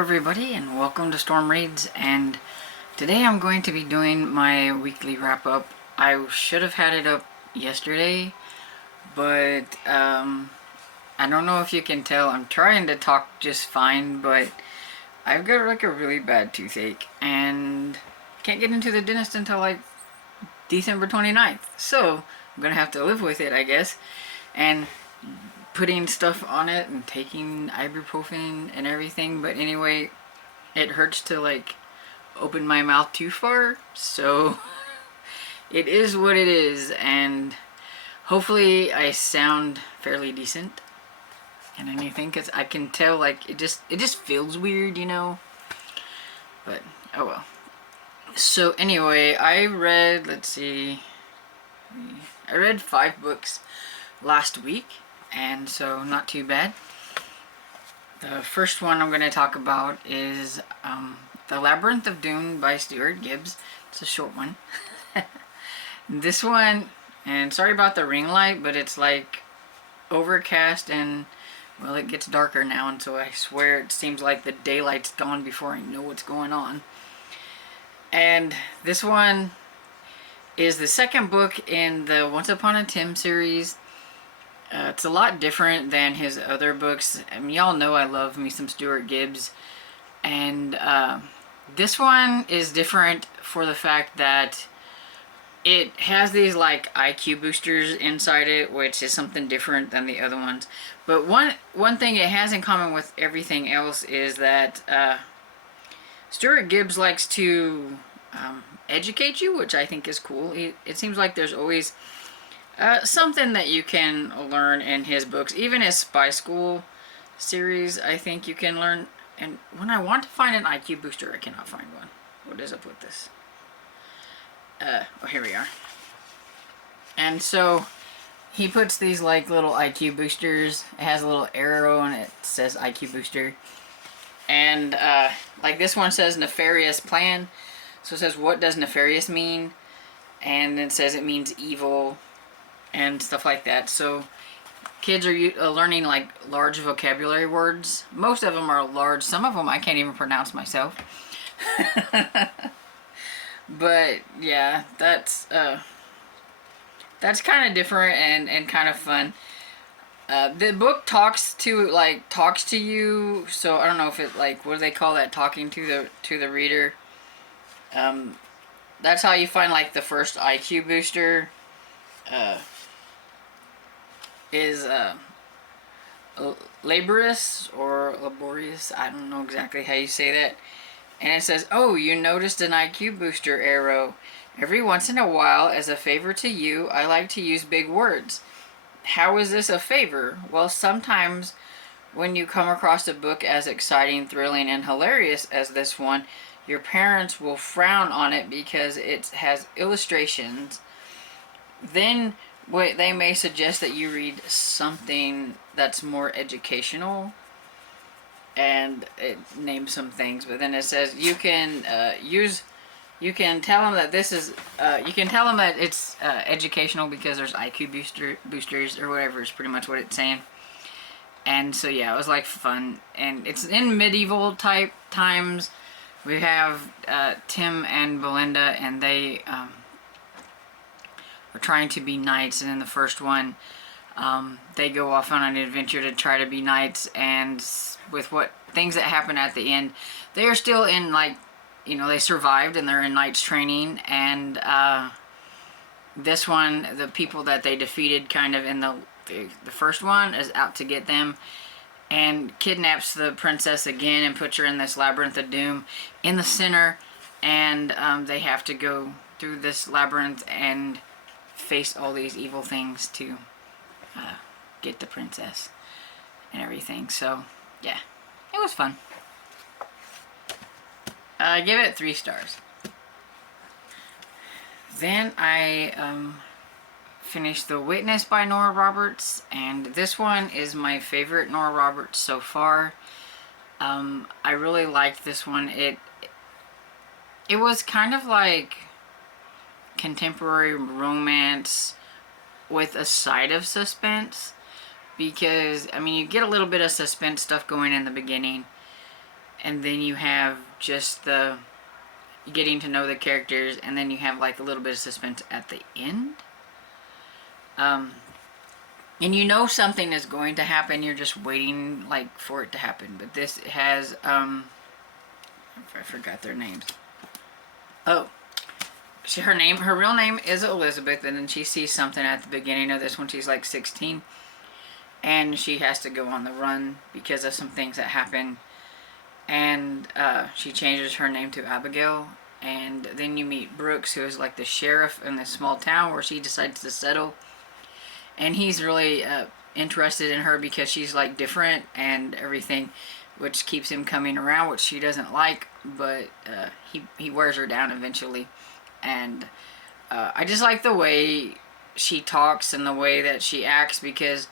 everybody, and welcome to Storm Reads. And today I'm going to be doing my weekly wrap up. I should have had it up yesterday, but I don't know if you can tell. I'm trying to talk just fine, but I've got like a really bad toothache and can't get into the dentist until like December 29th. So I'm gonna have to live with it, I guess. And putting stuff on it and taking ibuprofen and everything, but anyway, it hurts to like open my mouth too far, so it is what it is, and hopefully I sound fairly decent and anything, because I can tell like it just feels weird, you know, but oh well. So anyway, I read, I read 5 books last week, and so not too bad. The first one I'm going to talk about is The Labyrinth of Doom by Stuart Gibbs. It's a short one. This one, and sorry about the ring light, but it's like overcast and, well, it gets darker now, and so I swear it seems like the daylight's gone before I know what's going on. And this one is the second book in the Once Upon a Tim series. It's a lot different than his other books. I mean, y'all know I love me some Stuart Gibbs. And this one is different for the fact that it has these like IQ boosters inside it, which is something different than the other ones. But one thing it has in common with everything else is that Stuart Gibbs likes to educate you, which I think is cool. It seems like there's always something that you can learn in his books. Even his Spy School series, I think you can learn. And when I want to find an IQ booster, I cannot find one. What is up with this? Oh, here we are. And so he puts these like little IQ boosters. It has a little arrow and it says IQ booster. And like this one says nefarious plan. So it says, what does nefarious mean? And it says it means evil and stuff like that. So kids are learning like large vocabulary words. Most of them are large. Some of them I can't even pronounce myself. But yeah, that's kind of different and kind of fun. The book talks to you. So I don't know if it, like, what do they call that, talking to the reader. That's how you find like the first IQ booster. Is laborious or laborious, I don't know exactly how you say that. And it says, oh, you noticed an IQ booster arrow. Every once in a while, as a favor to you, I like to use big words. How is this a favor? Well, sometimes when you come across a book as exciting, thrilling, and hilarious as this one, your parents will frown on it because it has illustrations. Then they may suggest that you read something that's more educational, and it names some things, but then it says you can tell them that this is you can tell them that it's educational because there's IQ boosters or whatever is pretty much what it's saying. And so yeah, it was like fun, and it's in medieval type times. We have Tim and Belinda, and they are trying to be knights, and in the first one they go off on an adventure to try to be knights, and with what things that happen at the end, they are still in, like, you know, they survived and they're in knights training. And this one, the people that they defeated kind of in the first one is out to get them and kidnaps the princess again and puts her in this labyrinth of doom in the center, and they have to go through this labyrinth and face all these evil things to get the princess and everything. So yeah, it was fun. I give it 3 stars. Then I finished The Witness by Nora Roberts, and this one is my favorite Nora Roberts so far. I really liked this one. It was kind of like contemporary romance with a side of suspense, because I mean, you get a little bit of suspense stuff going in the beginning, and then you have just the getting to know the characters, and then you have like a little bit of suspense at the end. And you know something is going to happen, you're just waiting like for it to happen. But this has I forgot their names. Oh, her real name is Elizabeth, and then she sees something at the beginning of this when she's like 16, and she has to go on the run because of some things that happen, and she changes her name to Abigail. And then you meet Brooks, who is like the sheriff in this small town where she decides to settle, and he's really interested in her because she's like different and everything, which keeps him coming around, which she doesn't like, but he wears her down eventually. And I just like the way she talks and the way that she acts, because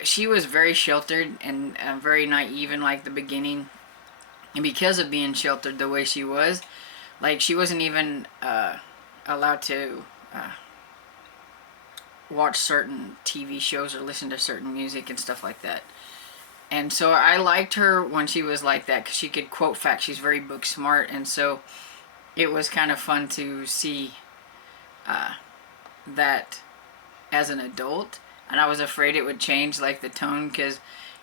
she was very sheltered and very naive in like the beginning, and because of being sheltered the way she was, like she wasn't even allowed to watch certain TV shows or listen to certain music and stuff like that. And so I liked her when she was like that, because she could quote facts. She's very book smart, and so it was kind of fun to see that as an adult. And I was afraid it would change like the tone, because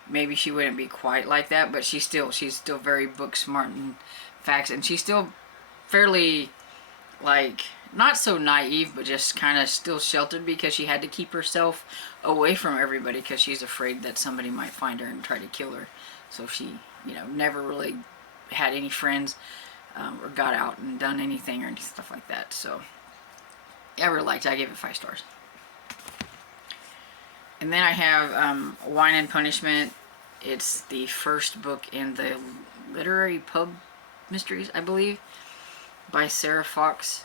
maybe she wouldn't be quite like that, but she's still very book smart and facts, and she's still fairly like not so naive, but just kind of still sheltered, because she had to keep herself away from everybody because she's afraid that somebody might find her and try to kill her. So she, never really had any friends or got out and done anything or any stuff like that. So yeah, I really liked it. I gave it 5 stars. And then I have Wine and Punishment. It's the first book in the Literary Pub Mysteries, I believe, by Sarah Fox.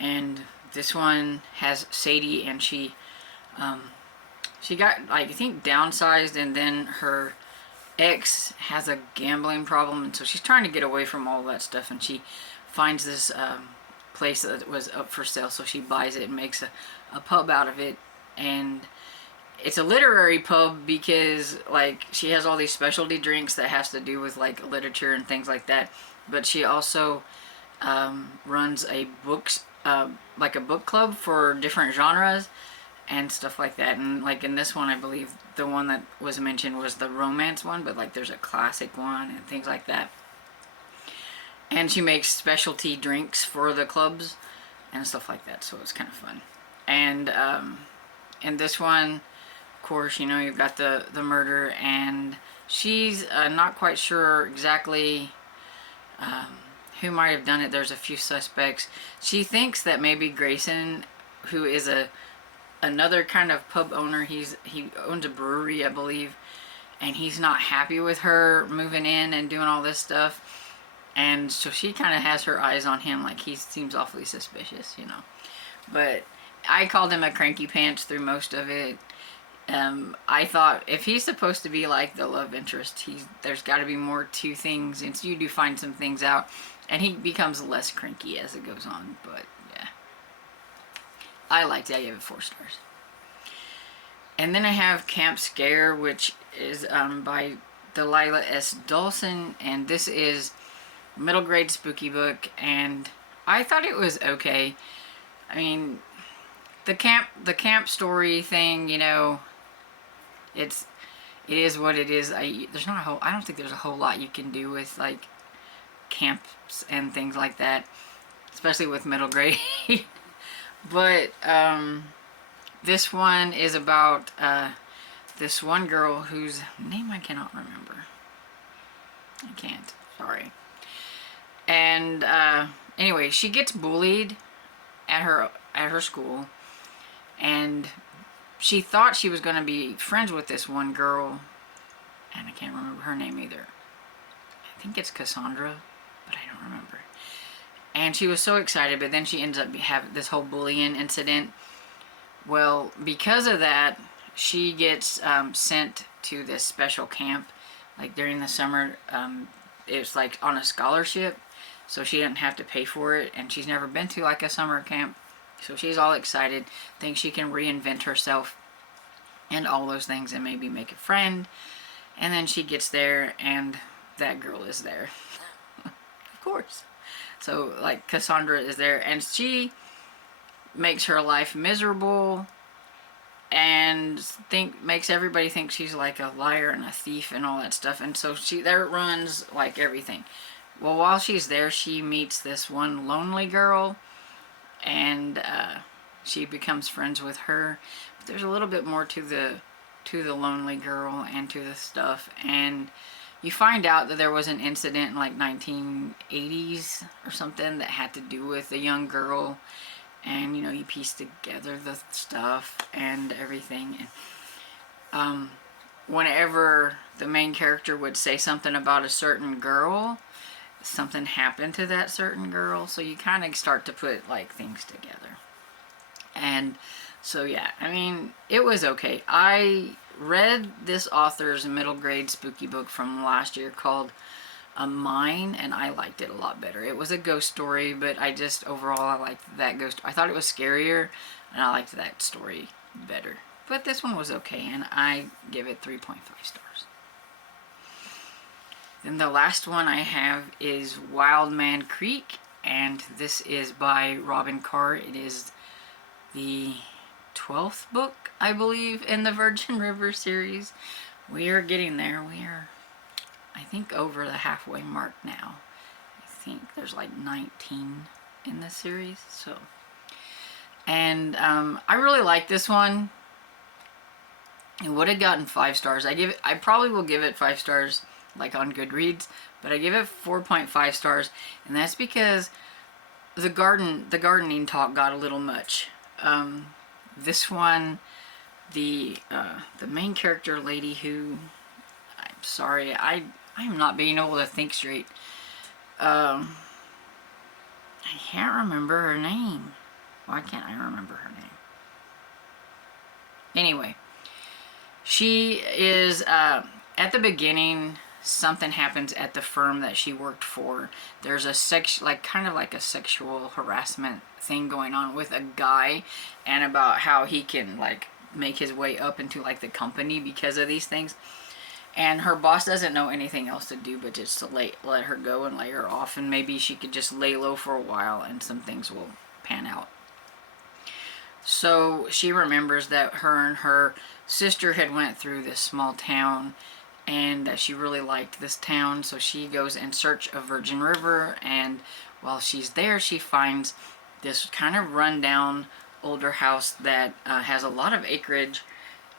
And this one has Sadie, and she got, like, I think downsized, and then her ex has a gambling problem, and so she's trying to get away from all that stuff, and she finds this place that was up for sale, so she buys it and makes a pub out of it. And it's a literary pub because like she has all these specialty drinks that has to do with like literature and things like that, but she also runs a like a book club for different genres and stuff like that. And like in this one, I believe the one that was mentioned was the romance one, but like there's a classic one and things like that. And she makes specialty drinks for the clubs and stuff like that, so it's kind of fun. And in this one, of course, you've got the murder, and she's not quite sure exactly who might have done it. There's a few suspects. She thinks that maybe Grayson, who is another kind of pub owner, he owns a brewery, I believe, and he's not happy with her moving in and doing all this stuff. And so she kind of has her eyes on him, like he seems awfully suspicious, But I called him a cranky pants through most of it. I thought if he's supposed to be like the love interest, there's got to be more to things, and so you do find some things out, and he becomes less cranky as it goes on. But yeah, I liked it. I gave it 4 stars. And then I have Camp Scare, which is by Delilah S. Dawson, and this is middle grade spooky book, and I thought it was okay. I mean, the camp story thing, it is what it is. I don't think there's a whole lot you can do with like camps and things like that, especially with middle grade. But this one is about this one girl whose name I cannot remember. I can't. Sorry. And anyway, she gets bullied at her school, and she thought she was going to be friends with this one girl, and I can't remember her name either. I think it's Cassandra, but I don't remember. And she was so excited, but then she ends up having this whole bullying incident. Well, because of that, she gets sent to this special camp, like during the summer. It's like on a scholarship, so she didn't have to pay for it, and she's never been to like a summer camp. So she's all excited, thinks she can reinvent herself and all those things and maybe make a friend. And then she gets there, and that girl is there. Of course. So, like, Cassandra is there, and she makes her life miserable and makes everybody think she's like a liar and a thief and all that stuff. And so there runs like everything. Well, while she's there, she meets this one lonely girl, and she becomes friends with her. But there's a little bit more to the lonely girl and to the stuff. And you find out that there was an incident in like 1980s or something that had to do with a young girl. And, you know, you piece together the stuff and everything. And whenever the main character would say something about a certain girl, something happened to that certain girl. So you kind of start to put, like, things together. And so, yeah, I mean, it was okay. I read this author's middle grade spooky book from last year called Mine, and I liked it a lot better. It was a ghost story, but overall I liked that ghost. I thought it was scarier, and I liked that story better. But this one was okay, and I give it 3.5 stars. Then the last one I have is Wild Man Creek, and this is by Robin Carr. It is the 12th book, I believe, in the Virgin River series. We are getting there. We are, I think, over the halfway mark now. I think there's like 19 in this series. So, and I really like this one. It would have gotten 5 stars. I probably will give it 5 stars, like on Goodreads, but I give it 4.5 stars, and that's because the gardening talk got a little much. This one, the main character lady, who, I'm sorry, I am not being able to think straight. I can't remember her name. Why can't I remember her name? Anyway, she is, at the beginning, something happens at the firm that she worked for. There's a kind of like a sexual harassment thing going on with a guy, and about how he can like make his way up into like the company because of these things. And her boss doesn't know anything else to do but just to let her go and lay her off, and maybe she could just lay low for a while and some things will pan out. So she remembers that her and her sister had went through this small town, and that she really liked this town, so she goes in search of Virgin River. And while she's there, she finds this kind of rundown older house that has a lot of acreage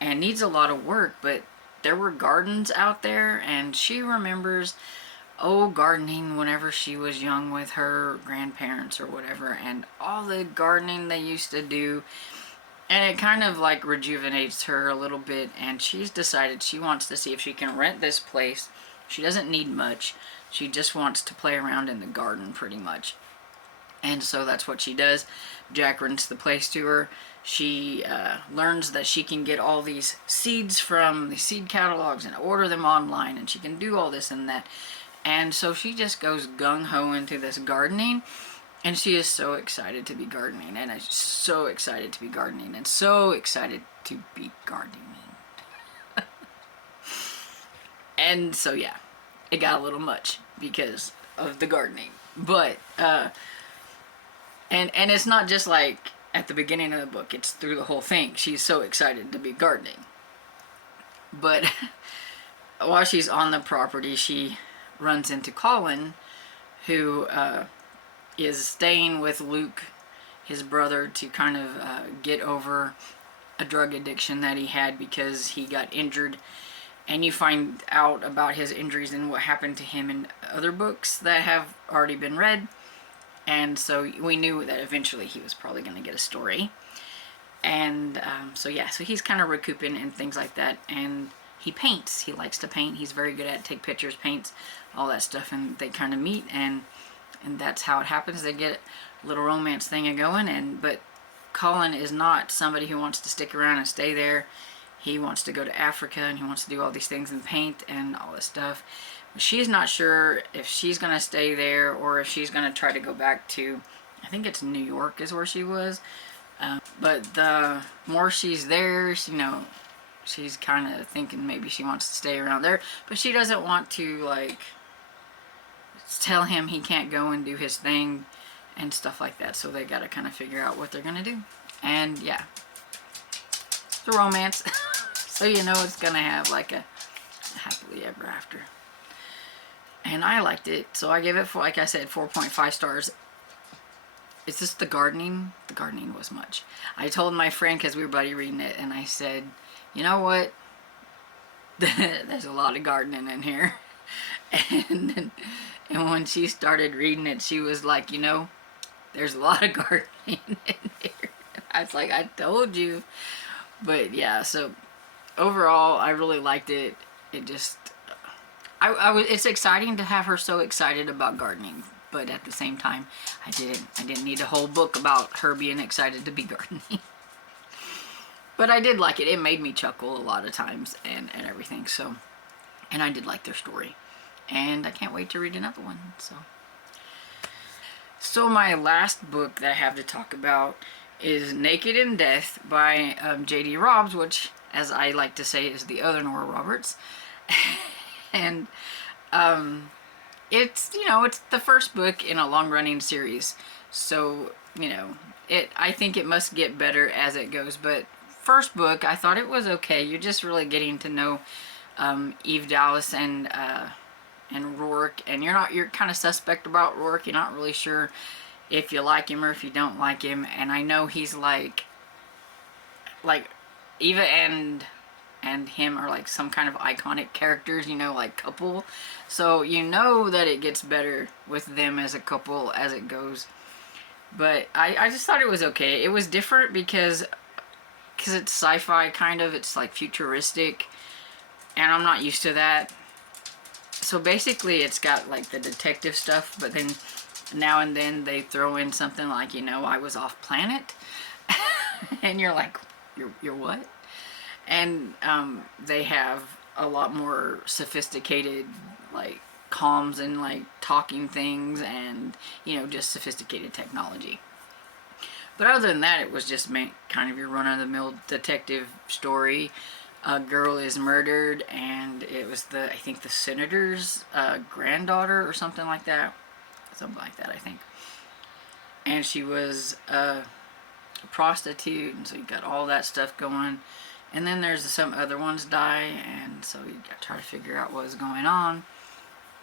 and needs a lot of work, but there were gardens out there, and she remembers gardening whenever she was young with her grandparents or whatever, and all the gardening they used to do. And it kind of like rejuvenates her a little bit, and she's decided she wants to see if she can rent this place. She doesn't need much. She just wants to play around in the garden pretty much. And so that's what she does. Jack rents the place to her. She learns that she can get all these seeds from the seed catalogs and order them online, and she can do all this and that. And so she just goes gung-ho into this gardening. And she is so excited to be gardening, and is so excited to be gardening, and so excited to be gardening. And so, yeah, it got a little much because of the gardening. But, and it's not just like at the beginning of the book, it's through the whole thing. She's so excited to be gardening. But while she's on the property, she runs into Colin, who, is staying with Luke, his brother, to kind of get over a drug addiction that he had because he got injured. And you find out about his injuries and what happened to him in other books that have already been read. And so we knew that eventually he was probably going to get a story. And so yeah, so he's kind of recouping and things like that. And he paints. He likes to paint. He's very good at it. Take pictures, paints, all that stuff. And they kind of meet, and that's how it happens. They get a little romance thing going, but Colin is not somebody who wants to stick around and stay there. He wants to go to Africa, and he wants to do all these things and paint and all this stuff. But she's not sure if she's going to stay there or if she's going to try to go back to, I think it's New York is where she was. But the more she's there, she's kind of thinking maybe she wants to stay around there. But she doesn't want to, like, tell him he can't go and do his thing and stuff like that. So they got to kind of figure out what they're gonna do. And yeah, it's a romance. So you know it's gonna have like a happily ever after. And I liked it, so I gave it, like I said, 4.5 stars. Is this the gardening? The gardening was much. I told my friend, because we were buddy reading it, and I said, you know what? There's a lot of gardening in here. And when she started reading it, she was like, you know, there's a lot of gardening in here. I was like, I told you. But yeah, so overall, I really liked it. It just, it's exciting to have her so excited about gardening, but at the same time, I didn't need a whole book about her being excited to be gardening. But I did like it. It made me chuckle a lot of times and everything. So, and I did like their story, and I can't wait to read another one. So my last book that I have to talk about is Naked in Death by J.D. Robbs, which, as I like to say, is the other Nora Roberts. And it's, you know, it's the first book in a long-running series, so, you know, I think it must get better as it goes. But first book, I thought it was okay. You're just really getting to know Eve Dallas and Rourke, and you're kind of suspect about Rourke. You're not really sure if you like him or if you don't like him. And I know he's like Eva and him are like some kind of iconic characters, you know, like couple. So you know that it gets better with them as a couple as it goes. But I just thought it was okay. It was different because it's sci-fi kind of. It's like futuristic, and I'm not used to that. So basically it's got like the detective stuff, but then now and then they throw in something like, you know, I was off planet. And you're like, you're what? And they have a lot more sophisticated like comms and like talking things, and, you know, just sophisticated technology. But other than that, it was just kind of your run-of-the-mill detective story. A girl is murdered, and it was I think the senator's granddaughter or something like that. I think. And she was a prostitute, and so you got all that stuff going. And then there's some other ones die, and so you got to try to figure out what was going on.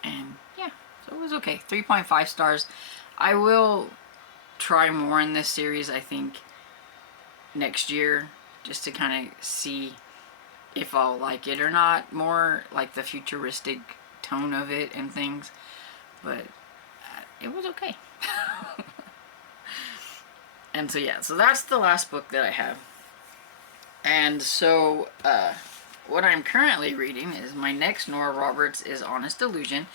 And yeah, so it was okay. 3.5 stars. I will try more in this series, I think, next year, just to kind of see if I'll like it or not, more like the futuristic tone of it and things. But it was okay. And so yeah, so that's the last book that I have. And so what I'm currently reading is my next Nora Roberts is Honest Illusion.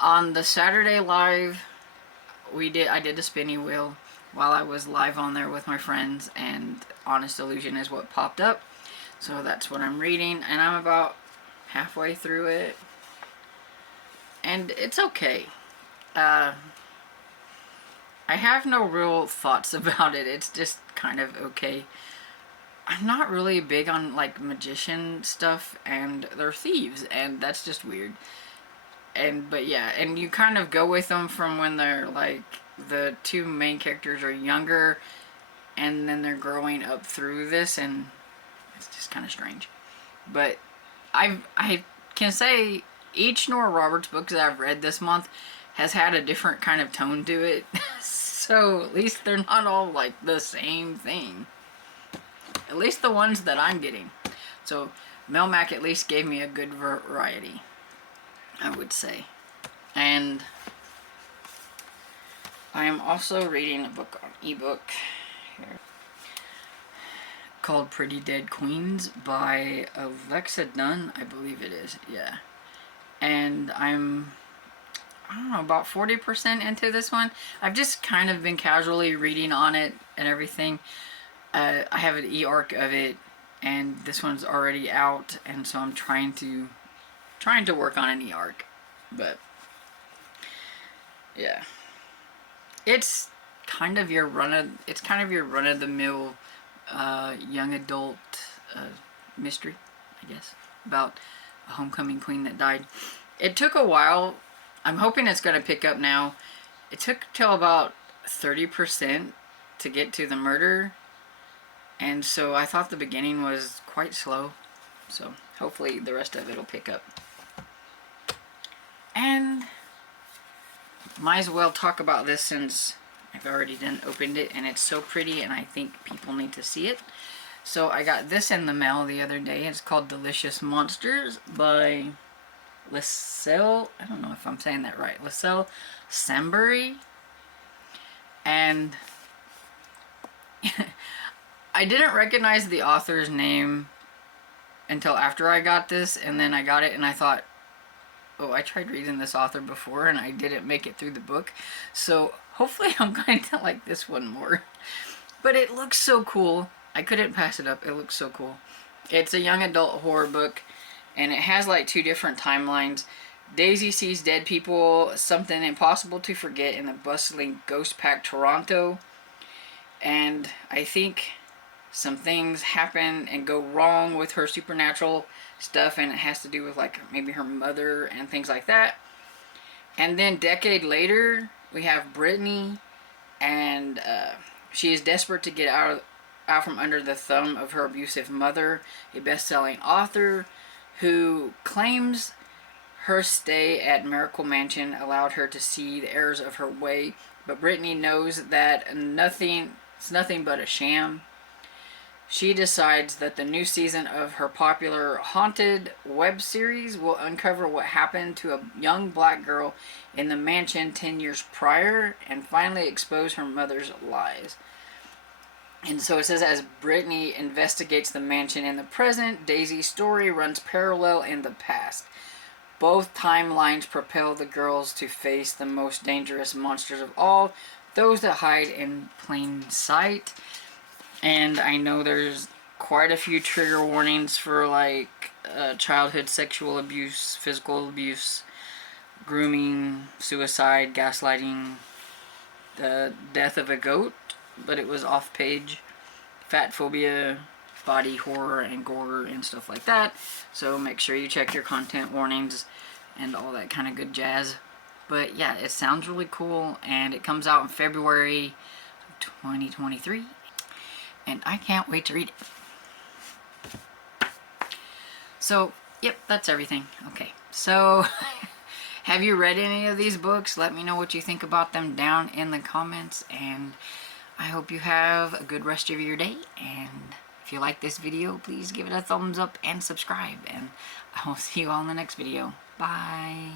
On the Saturday Live, I did a spinning wheel while I was live on there with my friends, and Honest Illusion is what popped up. So that's what I'm reading, and I'm about halfway through it, and it's okay. I have no real thoughts about it. It's just kind of okay. I'm not really big on like magician stuff, and they're thieves, and that's just weird. But yeah, and you kind of go with them from when they're like, the two main characters are younger, and then they're growing up through this, and it's just kind of strange. But I can say each Nora Roberts book that I've read this month has had a different kind of tone to it. So at least they're not all like the same thing. At least the ones that I'm getting. So Melmac at least gave me a good variety, I would say. And I am also reading a book on ebook here called Pretty Dead Queens by Alexa Dunn, I believe it is, yeah. And I don't know, about 40% into this one. I've just kind of been casually reading on it and everything. I have an e-arc of it, and this one's already out, and so I'm trying to work on an e-arc. But yeah, it's kind of your run-of-the-mill young adult mystery, I guess, about a homecoming queen that died. It took a while I'm hoping it's going to pick up now. It took till about 30% to get to the murder, and so I thought the beginning was quite slow. So hopefully the rest of it will pick up. And might as well talk about this since I've already opened it, and it's so pretty and I think people need to see it. So I got this in the mail the other day. It's called Delicious Monsters by Lascelles. I don't know if I'm saying that right. Lascelles Sambury. And I didn't recognize the author's name until after I got this, and then I got it and I thought, oh, I tried reading this author before and I didn't make it through the book. So hopefully I'm going to like this one more. But it looks so cool. I couldn't pass it up. It looks so cool. It's a young adult horror book, and it has like 2 different timelines. Daisy sees dead people, something impossible to forget in the bustling ghost-packed Toronto. And I think some things happen and go wrong with her supernatural stuff, and it has to do with like maybe her mother and things like that. And then decade later, we have Brittany, and she is desperate to get out from under the thumb of her abusive mother, a best-selling author who claims her stay at Miracle Mansion allowed her to see the errors of her way, but Brittany knows that it's nothing but a sham. She decides that the new season of her popular haunted web series will uncover what happened to a young black girl in the mansion 10 years prior and finally expose her mother's lies. And so it says, as Brittany investigates the mansion in the present, Daisy's story runs parallel in the past. Both timelines propel the girls to face the most dangerous monsters of all, those that hide in plain sight. And I know there's quite a few trigger warnings for like childhood sexual abuse, physical abuse, grooming, suicide, gaslighting, the death of a goat, but it was off page, fat phobia, body horror and gore and stuff like that. So make sure you check your content warnings and all that kind of good jazz. But yeah, it sounds really cool, and it comes out in February 2023, and I can't wait to read it. So yep, that's everything. Okay, so have you read any of these books? Let me know what you think about them down in the comments, and I hope you have a good rest of your day. And if you like this video, please give it a thumbs up and subscribe, and I will see you all in the next video. Bye.